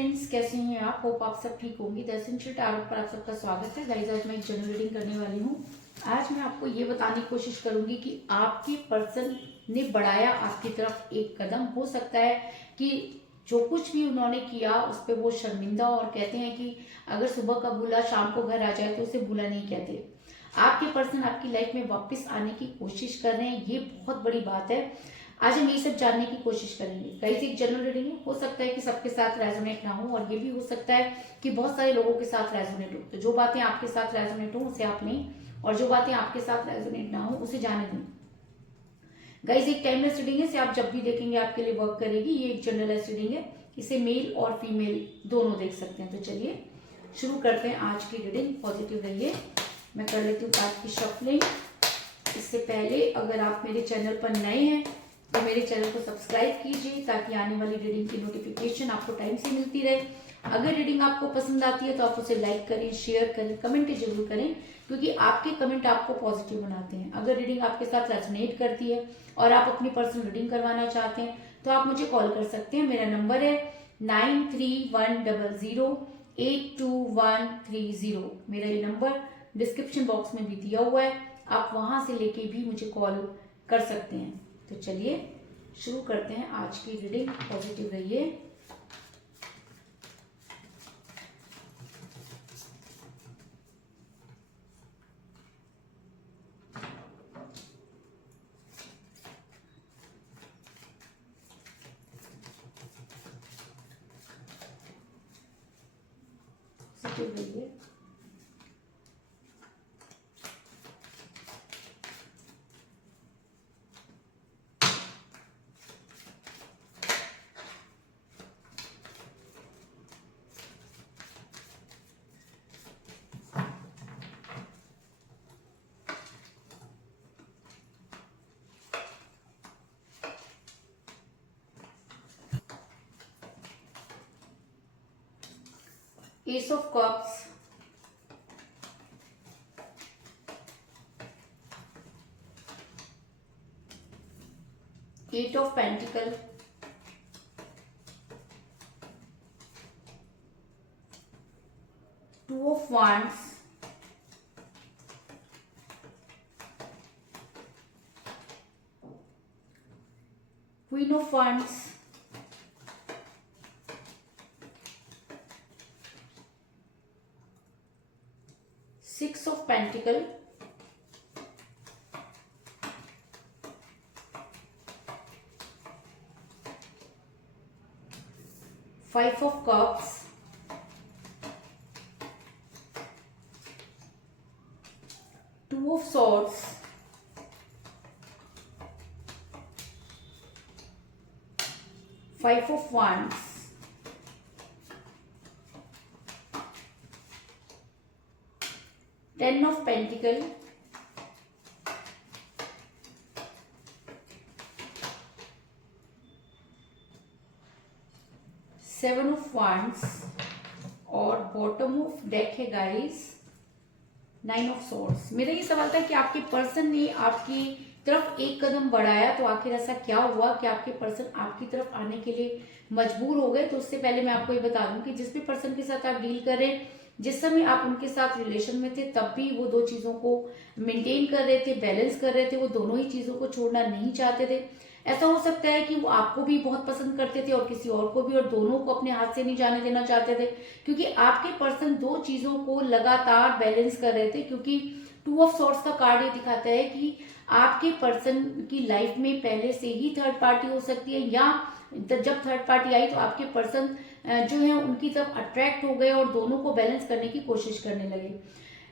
Friends, कैसे हैं आप? होप आप सब ठीक होंगे। द एसेंशियल टैरोट पर आप सबका स्वागत है। गाइस, आज मैं एक जनरल रीडिंग करने वाली हूँ। आज मैं आपको ये बताने की कोशिश करूंगी कि आपके पर्सन ने बढ़ाया आपकी तरफ एक कदम। हो सकता है कि जो कुछ भी उन्होंने किया उस पर वो शर्मिंदा, और कहते हैं कि अगर सुबह का बुला शाम को घर आ जाए तो उसे बुला नहीं कहते। आपके पर्सन आपकी लाइफ में वापस आने की कोशिश कर रहे हैं, ये बहुत बड़ी बात है। आज हम ये सब जानने की कोशिश करेंगे। गाइस, एक जनरल रीडिंग है, हो सकता है कि सबके साथ रेजोनेट ना हो, और ये भी हो सकता है कि बहुत सारे लोगों के साथ रेजोनेट हो। तो जो बातें आपके साथ रेजोनेट हो उसे आप लें, और जो बातें आपके साथ रेजोनेट ना हो उसे जाने दें। गाइस, एक टाइमलेस रीडिंग है, इसे आप जब भी देखेंगे आपके लिए वर्क करेगी। ये एक जनरलाइज रीडिंग है, इसे मेल और फीमेल दोनों देख सकते हैं। तो चलिए शुरू करते हैं आज की रीडिंग। पॉजिटिव रहिए। मैं कर लेती हूँ कार्ड की शफलिंग। इससे पहले अगर आप मेरे चैनल पर नए हैं तो मेरे चैनल को सब्सक्राइब कीजिए, ताकि आने वाली रीडिंग की नोटिफिकेशन आपको टाइम से मिलती रहे। अगर रीडिंग आपको पसंद आती है तो आप उसे लाइक करें, शेयर करें, कमेंट जरूर करें, क्योंकि आपके कमेंट आपको पॉजिटिव बनाते हैं। अगर रीडिंग आपके साथ रेजोनेट करती है और आप अपनी पर्सनल रीडिंग करवाना चाहते हैं तो आप मुझे कॉल कर सकते हैं। मेरा नंबर है 9310082130। मेरा ये नंबर डिस्क्रिप्शन बॉक्स में भी दिया हुआ है, आप वहां से लेके भी मुझे कॉल कर सकते हैं। तो चलिए शुरू करते हैं आज की रीडिंग। पॉजिटिव रहिए। पॉजिटिव रहिए। Ace of Cups, Eight of Pentacles, Two of Wands, Queen of Wands, Six of Pentacles, Five of Cups, Two of Swords, Five of Wands, Ten of Pentacles, Seven of Wands, और bottom of deck है guys nine of swords. मेरा ये सवाल था कि आपके person ने आपकी तरफ एक कदम बढ़ाया, तो आखिर ऐसा क्या हुआ कि आपके पर्सन आपकी तरफ आने के लिए मजबूर हो गए। तो उससे पहले मैं आपको ये बता दूं कि जिस भी पर्सन के साथ आप डील कर रहे हैं, जिस समय आप उनके साथ रिलेशन में थे तब भी वो दो चीजों को मेंटेन कर रहे थे, बैलेंस कर रहे थे। वो दोनों ही चीजों को छोड़ना नहीं चाहते थे। ऐसा हो सकता है कि वो आपको भी बहुत पसंद करते थे और किसी और को भी, और दोनों को अपने हाथ से नहीं जाने देना चाहते थे, क्योंकि आपके पर्सन दो चीजों को लगातार बैलेंस कर रहे थे। क्योंकि टू ऑफ सॉर्ड्स का कार्ड ये दिखाता है कि आपके पर्सन की लाइफ में पहले से ही थर्ड पार्टी हो सकती है, या जब थर्ड पार्टी आई तो आपके पर्सन जो है उनकी तरफ अट्रैक्ट हो गए और दोनों को बैलेंस करने की कोशिश करने लगे।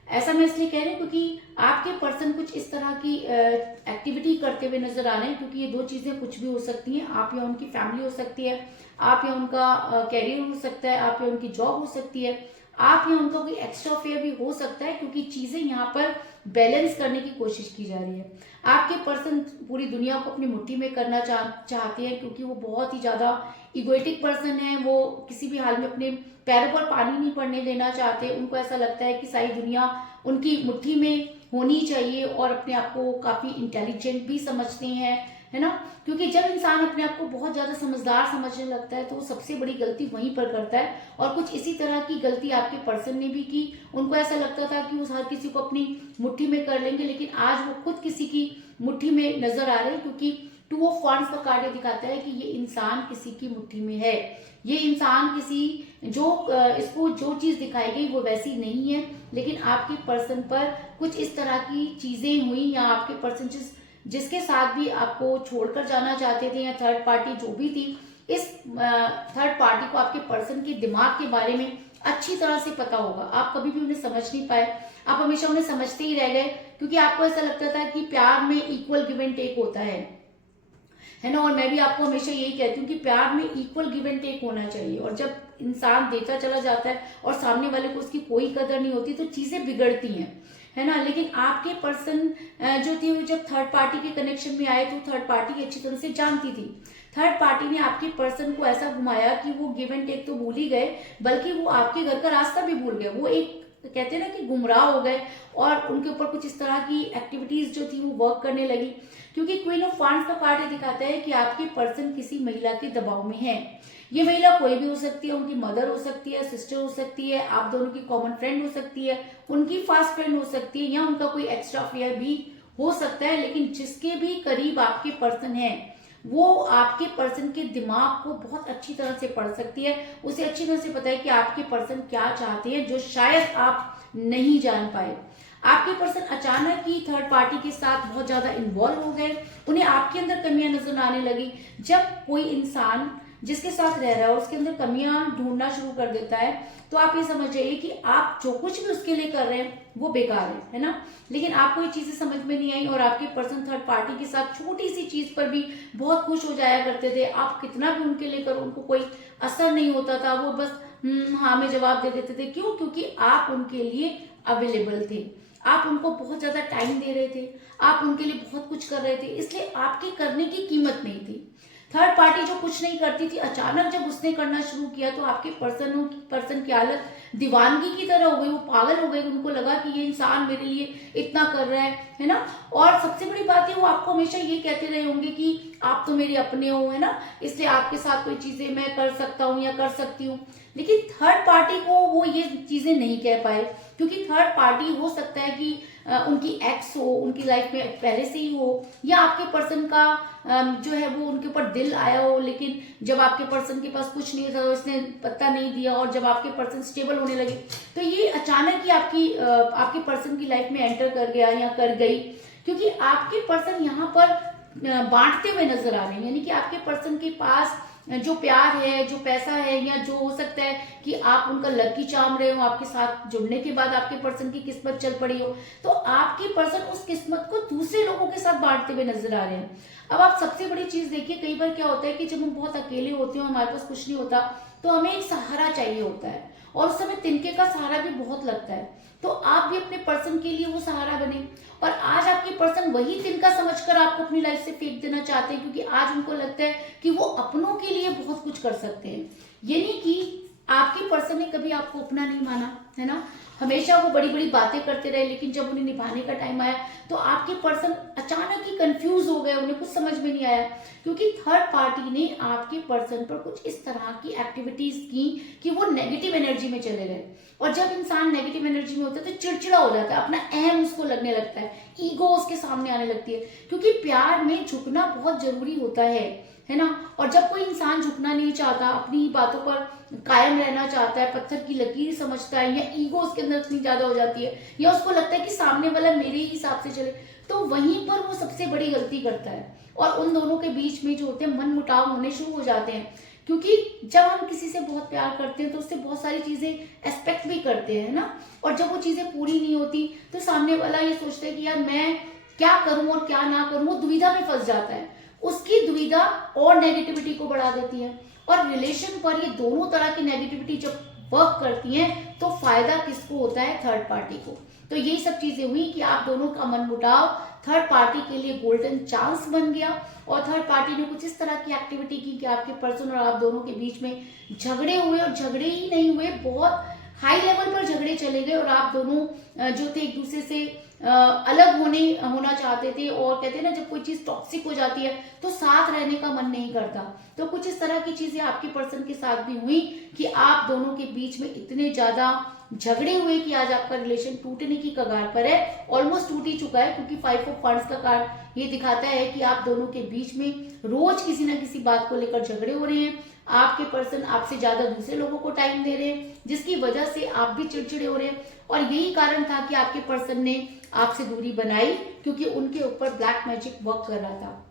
ऐसा मैं इसलिए कह रही हूँ क्योंकि आपके पर्सन कुछ इस तरह की एक्टिविटी करते हुए नजर आ रहे हैं, क्योंकि ये दो चीजें कुछ भी हो सकती हैं। आप या उनकी फैमिली हो सकती है, आप या उनका कैरियर हो सकता है, आप या उनकी जॉब हो सकती है, आप या उनका कोई एक्स्ट्रा अफेयर भी हो सकता है, क्योंकि चीजें यहाँ पर बैलेंस करने की कोशिश की जा रही है। आपके पर्सन पूरी दुनिया को अपनी मुट्ठी में करना चाहते हैं, क्योंकि वो बहुत ही ज्यादा इगोइटिक पर्सन है। वो किसी भी हाल में अपने पैरों पर पानी नहीं पड़ने देना चाहते। उनको ऐसा लगता है कि सारी दुनिया उनकी मुट्ठी में होनी चाहिए, और अपने आप को काफी इंटेलिजेंट भी समझते हैं, है ना। क्योंकि जब इंसान अपने आप को बहुत ज्यादा समझदार समझने लगता है तो वो सबसे बड़ी गलती वहीं पर करता है। और कुछ इसी तरह की गलती आपके पर्सन ने भी की। उनको ऐसा लगता था कि वो हर किसी को अपनी मुट्ठी में कर लेंगे, लेकिन आज वो खुद किसी की मुट्ठी में नजर आ रहे हैं, क्योंकि 2 ऑफ वांड्स का कार्ड ये दिखाता है कि ये इंसान किसी की मुट्ठी में है। ये इंसान किसी इसको जो चीज दिखाई गई वो वैसी नहीं है, लेकिन आपके पर्सन पर कुछ इस तरह की चीजें हुई, या आपके पर्सन जिसके साथ भी आपको छोड़कर जाना चाहते थे, या थर्ड पार्टी जो भी थी, इस थर्ड पार्टी को आपके पर्सन के दिमाग के बारे में अच्छी तरह से पता होगा। आप कभी भी उन्हें समझ नहीं पाए, आप हमेशा उन्हें समझते ही रह गए, क्योंकि आपको ऐसा लगता था कि प्यार में इक्वल गिव एंड टेक होता है ना। और मैं भी आपको हमेशा यही कहती हूँ कि प्यार में इक्वल गिव एंड टेक होना चाहिए। और जब इंसान देता चला जाता है और सामने वाले को उसकी कोई कदर नहीं होती तो चीजें बिगड़ती हैं, है ना। लेकिन आपके पर्सन जो थी वो जब थर्ड पार्टी के कनेक्शन में आए तो थर्ड पार्टी अच्छी तरह से जानती थी। थर्ड पार्टी ने आपके पर्सन को ऐसा घुमाया कि वो गिव एंड टेक तो भूल ही गए, बल्कि वो आपके घर का रास्ता भी भूल गए। वो एक कहते हैं ना कि गुमराह हो गए, और उनके ऊपर कुछ इस तरह की एक्टिविटीज जो थी वो वर्क करने लगी। क्योंकि क्वीन ऑफ वांड्स का कार्ड ये दिखाता है कि आपके पर्सन किसी महिला के दबाव में है। ये महिला कोई भी हो सकती है, उनकी मदर हो सकती है, सिस्टर हो सकती है, आप दोनों की कॉमन फ्रेंड हो सकती है, उनकी फास्ट फ्रेंड हो सकती है, या उनका कोई एक्स्ट्रा अफेयर भी हो सकता है। लेकिन जिसके भी करीब आपके पर्सन है वो आपके पर्सन के दिमाग को बहुत अच्छी तरह से पढ़ सकती है। उसे अच्छी तरह से पता है कि आपके पर्सन क्या चाहते हैं, जो शायद आप नहीं जान पाए। आपके पर्सन अचानक ही थर्ड पार्टी के साथ बहुत ज्यादा इन्वॉल्व हो गए, उन्हें आपके अंदर कमियां नजर आने लगी। जब कोई इंसान जिसके साथ रह रहा है और उसके अंदर कमियां ढूंढना शुरू कर देता है, तो आप ये समझ जाइए कि आप जो कुछ भी उसके लिए कर रहे हैं वो बेकार है ना। लेकिन आपको ये चीजें समझ में नहीं आई, और आपके पर्सन थर्ड पार्टी के साथ छोटी सी चीज पर भी बहुत खुश हो जाया करते थे। आप कितना भी उनके लिए करो उनको कोई असर नहीं होता था, वो बस हाँ में जवाब दे देते थे। क्यों? क्योंकि आप उनके लिए अवेलेबल थे, आप उनको बहुत ज्यादा टाइम दे रहे थे, आप उनके लिए बहुत कुछ कर रहे थे, इसलिए आपके करने की कीमत नहीं थी। थर्ड पार्टी जो कुछ नहीं करती थी, अचानक जब उसने करना शुरू किया तो आपके पर्सन की हालत दीवानगी की तरह हो गई। वो पागल हो गए, उनको लगा कि ये इंसान मेरे लिए इतना कर रहा है ना। और सबसे बड़ी बात है, वो आपको हमेशा ये कहते रहे होंगे कि आप तो मेरे अपने हो, है ना, इसलिए आपके साथ कोई चीजें मैं कर सकता हूँ या कर सकती हूँ। लेकिन थर्ड पार्टी को वो ये चीजें नहीं कह पाए, क्योंकि थर्ड पार्टी हो सकता है कि उनकी एक्स हो, उनकी लाइफ में पहले से ही हो, या आपके पर्सन का जो है वो उनके ऊपर दिल आया हो, लेकिन जब आपके पर्सन के पास कुछ नहीं था तो इसने पत्ता नहीं दिया, और जब आपके पर्सन स्टेबल होने लगे तो ये अचानक ही आपके पर्सन की लाइफ में एंटर कर गया या कर गई। क्योंकि आपके पर्सन यहाँ पर बांटते हुए नजर आ रहे हैं, यानी कि आपके पर्सन के पास जो प्यार है, जो पैसा है, या जो हो सकता है कि आप उनका लकी चार्म रहे हो, आपके साथ जुड़ने के बाद आपके पर्सन की किस्मत चल पड़ी हो, तो आपके पर्सन उस किस्मत को दूसरे लोगों के साथ बांटते हुए नजर आ रहे हैं। अब आप सबसे बड़ी चीज देखिए, कई बार क्या होता है कि जब हम बहुत अकेले होते हैं, हमारे पास कुछ नहीं होता, तो हमें एक सहारा चाहिए होता है, और उस समय तिनके का सहारा भी बहुत लगता है। तो आप भी अपने पर्सन के लिए वो सहारा बने, और आज आपके पर्सन वही तिनका समझकर आपको अपनी लाइफ से फेंक देना चाहते हैं, क्योंकि आज उनको लगता है कि वो अपनों के लिए बहुत कुछ कर सकते हैं। ये नहीं कि आपके पर्सन ने कभी आपको अपना नहीं माना, है ना, हमेशा वो बड़ी बड़ी बातें करते रहे, लेकिन जब उन्हें निभाने का टाइम आया तो आपके पर्सन अचानक ही कंफ्यूज हो गए, उन्हें कुछ समझ में नहीं आया, क्योंकि थर्ड पार्टी ने आपके पर्सन पर कुछ इस तरह की एक्टिविटीज की कि वो नेगेटिव एनर्जी में चले गए। और जब इंसान नेगेटिव एनर्जी में होता है तो चिड़चिड़ा हो जाता है, अपना अहम उसको लगने लगता है, ईगो उसके सामने आने लगती है, क्योंकि प्यार में झुकना बहुत जरूरी होता है ना। और जब कोई इंसान झुकना नहीं चाहता, अपनी बातों पर कायम रहना चाहता है, पत्थर की लकीर समझता है, या ईगो उसके अंदर इतनी ज्यादा हो जाती है, या उसको लगता है कि सामने वाला मेरे ही हिसाब से चले, तो वहीं पर वो सबसे बड़ी गलती करता है। और उन दोनों के बीच में जो होते हैं मन मुटाव होने शुरू हो जाते हैं, क्योंकि जब हम किसी से बहुत प्यार करते हैं तो उससे बहुत सारी चीजें एक्सपेक्ट भी करते हैं ना, और जब वो चीजें पूरी नहीं होती तो सामने वाला ये सोचता है कि यार मैं क्या करूं और क्या ना करूं, वो दुविधा में फंस जाता है। उसकी दुविधा और नेगेटिविटी को बढ़ा देती है, और रिलेशन पर ये दोनों तरह की नेगेटिविटी जब वर्क करती हैं तो फायदा किसको होता है? थर्ड पार्टी को। तो यही सब चीजें हुई कि आप दोनों का मनमुटाव थर्ड पार्टी के लिए गोल्डन चांस बन गया, और थर्ड पार्टी ने कुछ इस तरह की एक्टिविटी की कि आपके पर्सन और आप दोनों के बीच में झगड़े हुए, और झगड़े ही नहीं हुए, बहुत हाई लेवल पर झगड़े चले गए और आप दोनों जो थे एक दूसरे से अलग होना चाहते थे, और कहते हैं ना जब कोई चीज टॉक्सिक हो जाती है तो साथ रहने का मन नहीं करता। तो कुछ इस तरह की चीजें आपके पर्सन के साथ भी हुई कि आप दोनों के बीच में इतने ज्यादा झगड़े हुए कि आज आपका रिलेशन टूटने की कगार पर है, ऑलमोस्ट टूट ही चुका है, क्योंकि 5 ऑफ वांड्स का कार्ड ये दिखाता है कि आप दोनों के बीच में रोज किसी ना किसी बात को लेकर झगड़े हो रहे हैं। आपके पर्सन आपसे ज्यादा दूसरे लोगों को टाइम दे रहे हैं, जिसकी वजह से आप भी चिड़चिड़े हो रहे हैं, और यही कारण था कि आपके पर्सन ने आपसे दूरी बनाई, क्योंकि उनके ऊपर ब्लैक मैजिक वर्क कर रहा था।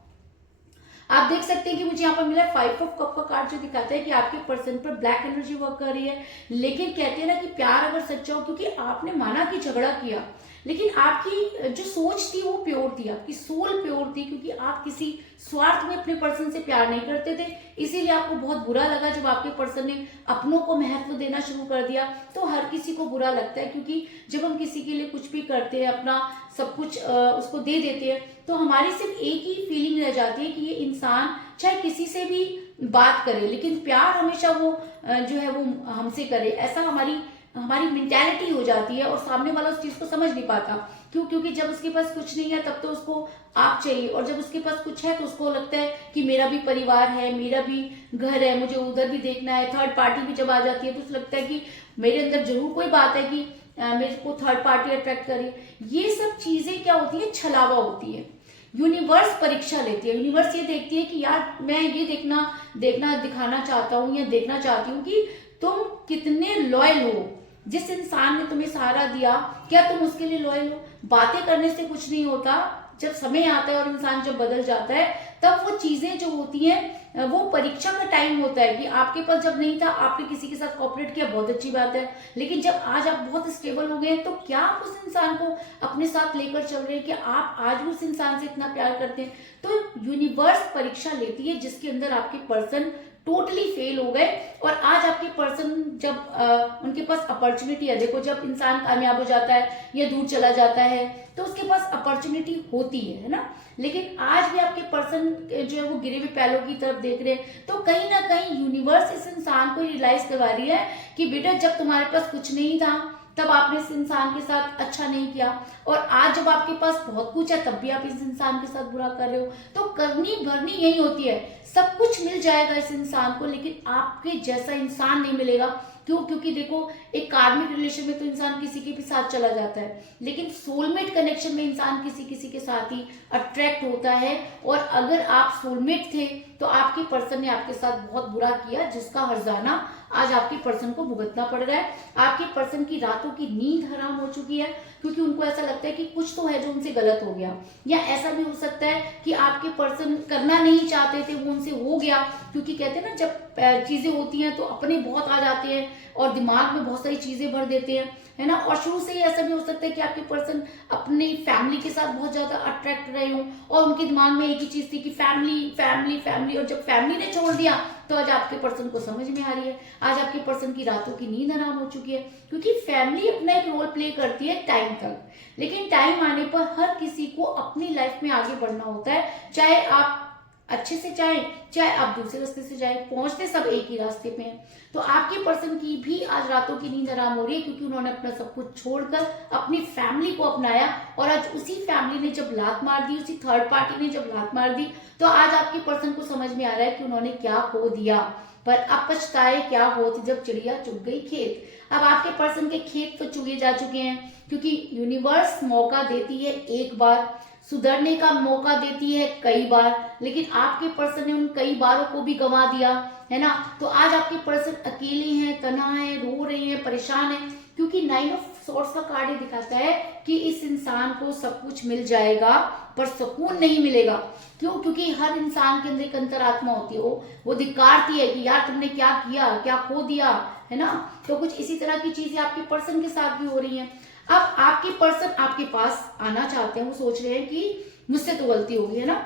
आप देख सकते हैं कि मुझे यहाँ पर मिला 5 ऑफ कप का कार्ड, जो दिखाता है कि आपके पर्सन पर ब्लैक एनर्जी वर्क कर रही है। लेकिन कहते हैं ना कि प्यार अगर सच्चा हो, क्योंकि आपने माना कि झगड़ा किया, लेकिन आपकी जो सोच थी वो प्योर थी, आपकी सोल प्योर थी, क्योंकि आप किसी स्वार्थ में अपने पर्सन से प्यार नहीं करते थे। इसीलिए आपको बहुत बुरा लगा जब आपके पर्सन ने अपनों को महत्व देना शुरू कर दिया। तो हर किसी को बुरा लगता है, क्योंकि जब हम किसी के लिए कुछ भी करते हैं, अपना सब कुछ उसको दे देते हैं, तो हमारी सिर्फ एक ही फीलिंग रह जाती है कि ये इंसान चाहे किसी से भी बात करे, लेकिन प्यार हमेशा वो जो है वो हमसे करे, ऐसा हमारी मेंटालिटी हो जाती है। और सामने वाला उस चीज को समझ नहीं पाता। क्यों? क्योंकि जब उसके पास कुछ नहीं है तब तो उसको आप चाहिए, और जब उसके पास कुछ है तो उसको लगता है कि मेरा भी परिवार है, मेरा भी घर है, मुझे उधर भी देखना है। थर्ड पार्टी भी जब आ जाती है तो उसे लगता है कि मेरे अंदर जरूर कोई बात है कि मेरे को थर्ड पार्टी अट्रैक्ट करे। ये सब चीजें क्या होती है? छलावा होती है। यूनिवर्स परीक्षा लेती है। यूनिवर्स ये देखती है कि यार मैं ये दिखाना चाहता हूँ या देखना चाहती हूँ कि तुम कितने लॉयल हो। जिस इंसान ने तुम्हें सहारा दिया, क्या तुम उसके लिए लॉयल हो? बातें करने से कुछ नहीं होता। जब समय आता है और इंसान जब बदल जाता है, तब वो चीजें जो होती हैं वो परीक्षा का टाइम होता है कि आपके पास जब नहीं था आपने किसी के साथ कोऑपरेट किया, बहुत अच्छी बात है, लेकिन जब आज आप बहुत स्टेबल हो गए तो क्या आप उस इंसान को अपने साथ लेकर चल रहे हैं कि आप आज भी उस इंसान से इतना प्यार करते हैं? तो यूनिवर्स परीक्षा लेती है जिसके अंदर आपके पर्सन टोटली फेल हो गए। और आज आपके पर्सन जब उनके पास अपॉर्चुनिटी है, देखो जब इंसान कामयाब हो जाता है या दूर चला जाता है तो उसके पास अपॉर्चुनिटी होती है ना, लेकिन आज भी आपके पर्सन जो है वो गिरे हुए पैलों की तरफ देख रहे हैं। तो कहीं ना कहीं यूनिवर्स इस इंसान को रियलाइज करवा रही है कि बेटा जब तुम्हारे पास कुछ नहीं था तब आपने इस इंसान के साथ अच्छा नहीं किया, और आज जब आपके पास बहुत कुछ है तब भी आप इस इंसान के साथ बुरा कर रहे हो। तो करनी भरनी यही होती है, सब कुछ मिल जाएगा इस इंसान को, लेकिन आपके जैसा इंसान नहीं मिलेगा। क्यों? क्योंकि देखो एक कार्मिक रिलेशन में तो इंसान किसी के भी साथ चला जाता है, लेकिन सोलमेट कनेक्शन में इंसान किसी के साथ ही अट्रैक्ट होता है। और अगर आप सोलमेट थे तो आपके पर्सन ने आपके साथ बहुत बुरा किया, जिसका हर्जाना आज आपके पर्सन को भुगतना पड़ रहा है। आपके पर्सन की रातों की नींद हराम हो चुकी है, क्योंकि उनको ऐसा लगता है कि कुछ तो है जो उनसे गलत हो गया। या ऐसा भी हो सकता है कि आपके पर्सन करना नहीं चाहते थे, वो उनसे हो गया, क्योंकि कहते हैं ना जब चीजें होती हैं तो अपने बहुत आ जाते हैं और दिमाग में बहुत सारी चीजें भर देते हैं, है ना। और शुरू से ही ऐसा भी हो सकता है कि आपके पर्सन अपनी फैमिली के साथ बहुत ज्यादा अट्रैक्ट रहे हो और उनके दिमाग में एक ही चीज थी कि फैमिली फैमिली फैमिली, और जब फैमिली ने छोड़ दिया तो आज आपके पर्सन को समझ में आ रही है। आज आपके पर्सन की रातों की नींद हराम हो चुकी है, क्योंकि फैमिली अपना एक रोल प्ले करती है टाइम तक, लेकिन टाइम आने पर हर किसी को अपनी लाइफ में आगे बढ़ना होता है। चाहे आप अच्छे से चाहे आप दूसरे रास्ते से जाए, पहुंचते सब एक ही रास्ते पे हैं। तो आपके पर्सन की भी आज रातों की नींद हराम हो रही है, क्योंकि उन्होंने अपना सब कुछ छोड़कर अपनी फैमिली को अपनाया, और आज उसी फैमिली ने जब लात मार दी, उसी थर्ड पार्टी ने जब लात मार दी, तो आज आपके पर्सन को समझ में आ रहा है कि उन्होंने क्या खो दिया। पर अब पछताए क्या होती जब चिड़िया चुग गई खेत। अब आपके पर्सन के खेत तो चुगे जा चुके हैं, क्योंकि यूनिवर्स मौका देती है एक बार, सुधरने का मौका देती है कई बार, लेकिन आपके पर्सन ने उन कई बारों को भी गंवा दिया, है ना। तो आज आपके पर्सन अकेले हैं, तन्हा है, रो रहे हैं, परेशान है, क्योंकि 9 ऑफ सोर्स का कार्ड ये दिखाता है कि इस इंसान को सब कुछ मिल जाएगा पर सुकून नहीं मिलेगा। क्यों? क्योंकि हर इंसान के अंदर एक अंतरात्मा होती है, वो धिक्कारती है कि यार तुमने क्या किया, क्या खो दिया, है ना। तो कुछ इसी तरह की चीजें आपके पर्सन के साथ भी हो रही हैं। अब आपके पर्सन आपके पास आना चाहते हैं, वो सोच रहे हैं कि मुझसे तो गलती हो गई है ना,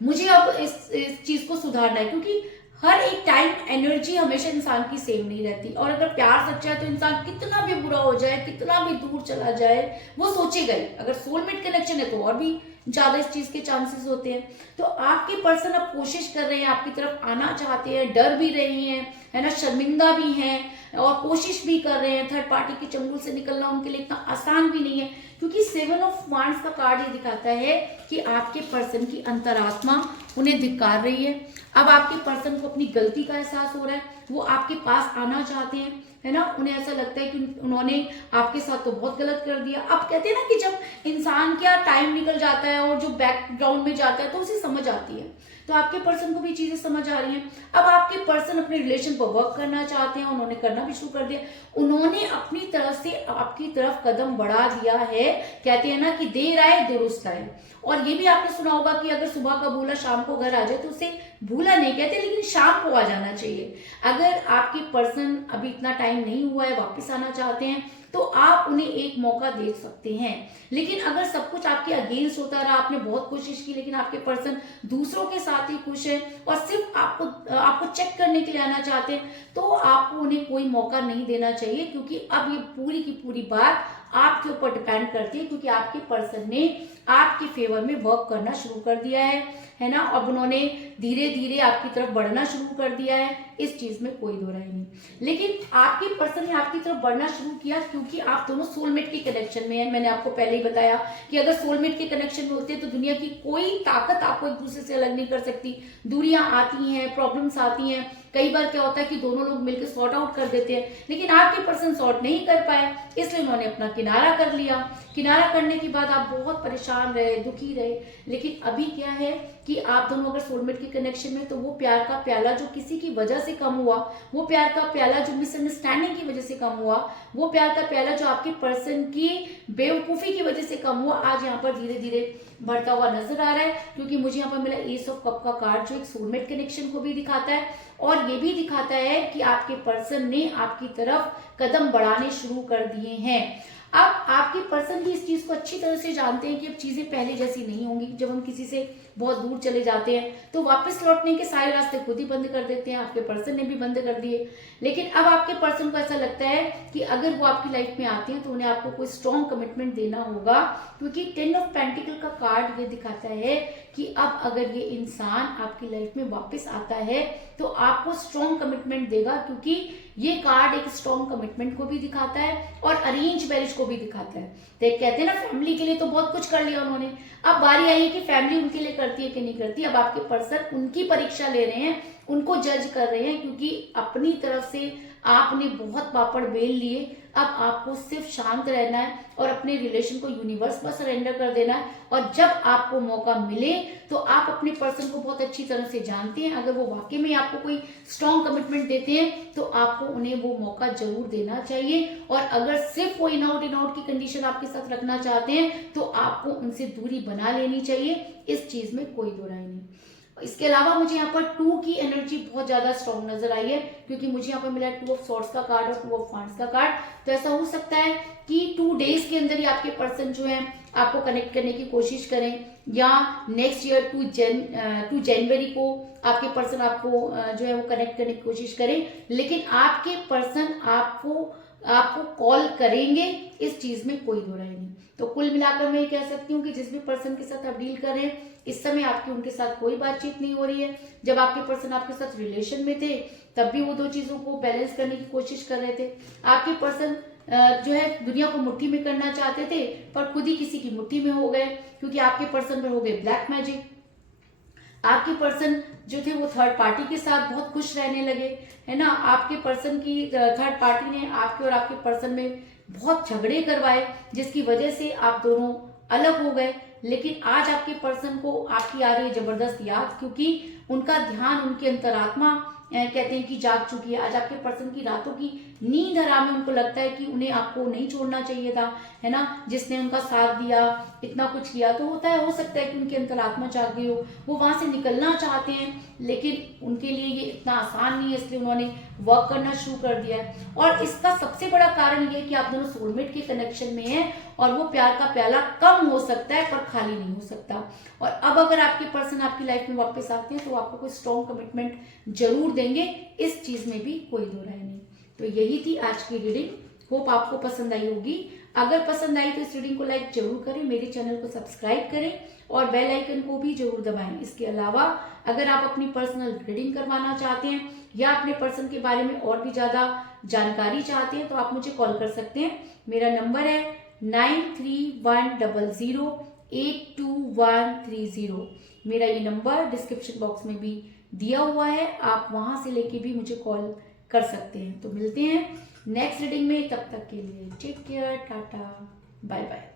मुझे अब इस चीज को सुधारना है, क्योंकि हर एक टाइम एनर्जी हमेशा इंसान की सेम नहीं रहती, और अगर प्यार सच्चा है तो इंसान कितना भी बुरा हो जाए, कितना भी दूर चला जाए, वो सोचेगा ही। अगर सोलमेट कनेक्शन है तो और भी ज्यादा इस चीज के चांसेस होते हैं। तो आपके पर्सन अब कोशिश कर रहे हैं, आपकी तरफ आना चाहते हैं, डर भी रहे हैं, है ना, शर्मिंदा भी हैं, और कोशिश भी कर रहे हैं। थर्ड पार्टी के चंगुल से निकलना उनके लिए इतना आसान भी नहीं है, क्योंकि 7 ऑफ वांड्स का कार्ड ये दिखाता है कि आपके पर्सन की अंतरात्मा उन्हें धिक्कार रही है। अब आपके पर्सन को अपनी गलती का एहसास हो रहा है, वो आपके पास आना चाहते हैं, है ना, उन्हें ऐसा लगता है कि उन्होंने आपके साथ तो बहुत गलत कर दिया। अब कहते हैं ना कि जब इंसान का टाइम निकल जाता है और जो बैकग्राउंड में जाता है तो उसे समझ आती है। तो आपके पर्सन को भी चीजें समझ आ रही हैं। अब आपके पर्सन अपने रिलेशन पर वर्क करना चाहते हैं, उन्होंने करना भी शुरू कर दिया। उन्होंने अपनी तरफ से आपकी तरफ कदम बढ़ा दिया है। कहते हैं ना कि देर आए दुरुस्त आए। और ये भी आपने सुना होगा कि अगर सुबह का भूला शाम को घर आ जाए तो उसे भूला नहीं कहते, लेकिन शाम को आ जाना चाहिए। अगर आपके पर्सन अभी इतना टाइम नहीं हुआ है, वापस आना चाहते हैं, तो आप उन्हें एक मौका दे सकते हैं। लेकिन अगर सब कुछ आपके अगेंस्ट होता रहा, आपने बहुत कोशिश की, लेकिन आपके पर्सन दूसरों के साथ ही खुश है और सिर्फ आपको चेक करने के लिए आना चाहते हैं, तो आपको उन्हें कोई मौका नहीं देना चाहिए, क्योंकि अब ये पूरी की पूरी बात आपके ऊपर डिपेंड करती है, क्योंकि आपके पर्सन ने आपके फेवर में वर्क करना शुरू कर दिया है ना। अब उन्होंने धीरे धीरे आपकी तरफ बढ़ना शुरू कर दिया है, इस चीज में कोई दो राय नहीं। लेकिन आपके पर्सन ने आपकी तरफ बढ़ना शुरू किया क्योंकि आप दोनों सोलमेट के कनेक्शन में है। मैंने आपको पहले ही बताया कि अगर सोलमेट के कनेक्शन में होते हैं तो दुनिया की कोई ताकत आपको एक दूसरे से अलग नहीं कर सकती। दूरियां आती हैं, प्रॉब्लम्स आती हैं, कई बार क्या होता है कि दोनों लोग मिलकर सॉर्ट आउट कर देते हैं, लेकिन आपके पर्सन सॉर्ट नहीं कर पाए, इसलिए उन्होंने अपना किनारा कर लिया। किनारा करने के बाद आप बहुत परेशान रहे, दुखी रहे। लेकिन अभी क्या है कि आप दोनों अगर सोलमेट के कनेक्शन में, तो वो प्यार का प्याला जो किसी की वजह से कम हुआ, वो प्यार का प्याला जो मिसअंडरस्टैंडिंग की वजह से कम हुआ, वो प्यार का प्याला जो आपके पर्सन की बेवकूफी की वजह से कम हुआ, आज यहाँ पर धीरे धीरे बढ़ता हुआ नजर आ रहा है। क्योंकि मुझे यहाँ पर मिला एस ऑफ कप का कार्ड, जो एक सोलमेट कनेक्शन को भी दिखाता है और ये भी दिखाता है कि आपके पर्सन ने आपकी तरफ कदम बढ़ाने शुरू कर दिए हैं। अब आपके पर्सन भी इस चीज को अच्छी तरह से जानते हैं कि अब चीजें पहले जैसी नहीं होंगी। जब हम किसी से बहुत दूर चले जाते हैं तो वापस लौटने के सारे रास्ते खुद ही बंद कर देते हैं, आपके पर्सन ने भी बंद कर दिए। लेकिन अब आपके पर्सन को ऐसा लगता है कि अगर वो आपकी लाइफ में आते हैं तो उन्हें आपको कोई स्ट्रॉन्ग कमिटमेंट देना होगा, क्योंकि 10 ऑफ पेंटिकल का कार्ड ये दिखाता है कि अब अगर ये इंसान आपकी लाइफ में वापस आता है तो आपको स्ट्रॉन्ग कमिटमेंट देगा, क्योंकि ये कार्ड एक स्ट्रॉन्ग कमिटमेंट को भी दिखाता है और अरेंज मैरिज को भी दिखाता है। तो कहते हैं ना, फैमिली के लिए तो बहुत कुछ कर लिया उन्होंने, अब बारी आई है कि फैमिली उनके लिए करती है कि नहीं करती। अब आपके पर्सन उनकी परीक्षा ले रहे हैं, उनको जज कर रहे हैं, क्योंकि अपनी तरफ से आपने बहुत पापड़ बेल लिए। अब आपको सिर्फ शांत रहना है और अपने रिलेशन को यूनिवर्स पर सरेंडर कर देना है। और जब आपको मौका मिले तो आप अपने पर्सन को बहुत अच्छी तरह से जानते हैं, अगर वो वाकई में आपको कोई स्ट्रॉन्ग कमिटमेंट देते हैं तो आपको उन्हें वो मौका जरूर देना चाहिए। और अगर सिर्फ वो इन आउट की कंडीशन आपके साथ रखना चाहते हैं तो आपको उनसे दूरी बना लेनी चाहिए, इस चीज में कोई दो राय नहीं। इसके अलावा मुझे यहाँ पर 2 की एनर्जी बहुत ज्यादा स्ट्रॉन्ग नजर आई है, क्योंकि मुझे यहाँ पर मिला 2 ऑफ सॉर्ड्स का कार्ड और 2 ऑफ वांड्स का कार्ड। तो ऐसा हो सकता है कि 2 डेज के अंदर ही आपके पर्सन जो है आपको कनेक्ट करने की कोशिश करें, या नेक्स्ट ईयर 2 जनवरी को आपके पर्सन आपको जो है वो कनेक्ट करने की कोशिश करें। लेकिन आपके पर्सन आपको कॉल करेंगे, इस चीज में कोई दो राय नहीं। तो कुल मिलाकर मैं ये कह सकती हूँ कि जिस भी पर्सन के साथ आप डील कर रहे हैं, इस समय आपकी उनके साथ कोई बातचीत नहीं हो रही है। जब आपके पर्सन आपके साथ रिलेशन में थे तब भी वो दो चीजों को बैलेंस करने की कोशिश कर रहे थे। आपके पर्सन जो है दुनिया को मुट्ठी में करना चाहते थे, पर खुद ही किसी की मुट्ठी में हो गए, क्योंकि आपके पर्सन पर हो गए ब्लैक मैजिक। आपके पर्सन जो थे वो थर्ड पार्टी के साथ बहुत खुश रहने लगे, है ना। आपके पर्सन की थर्ड पार्टी ने आपके और आपके पर्सन में बहुत झगड़े करवाए, जिसकी वजह से आप दोनों अलग हो गए। लेकिन आज आपके पर्सन को आपकी आ रही है जबरदस्त याद, क्योंकि उनका ध्यान उनकी अंतरात्मा कहते हैं कि जाग चुकी है। आज आपके पर्सन की रातों की नींद हराम में उनको लगता है कि उन्हें आपको नहीं छोड़ना चाहिए था, है ना। जिसने उनका साथ दिया, इतना कुछ किया, तो होता है, हो सकता है कि उनकी अंतरात्मा जाग गई हो, वो वहां से निकलना चाहते हैं, लेकिन उनके लिए ये इतना आसान नहीं है, इसलिए उन्होंने वर्क करना शुरू कर दिया है। और इसका सबसे बड़ा कारण ये है कि आप दोनों सोलमेट के कनेक्शन में हैं और वो प्यार का प्याला कम हो सकता है पर खाली नहीं हो सकता। और अब अगर आपके पर्सन आपकी लाइफ में वापस आते हैं तो आपको कोई स्ट्रॉन्ग कमिटमेंट जरूर देंगे, इस चीज में भी कोई दो राय नहीं। तो यही थी आज की रीडिंग, होप आपको पसंद आई होगी। अगर पसंद आई तो इस रीडिंग को लाइक जरूर करें, मेरे चैनल को सब्सक्राइब करें और बेल आइकन को भी जरूर दबाएं। इसके अलावा अगर आप अपनी पर्सनल रीडिंग करवाना चाहते हैं या अपने पर्सन के बारे में और भी ज्यादा जानकारी चाहते हैं तो आप मुझे कॉल कर सकते हैं। मेरा नंबर है 9310082130। मेरा ये नंबर डिस्क्रिप्शन बॉक्स में भी दिया हुआ है, आप वहां से लेके भी मुझे कॉल कर सकते हैं। तो मिलते हैं नेक्स्ट रीडिंग में, तब तक के लिए take care, tata, bye bye.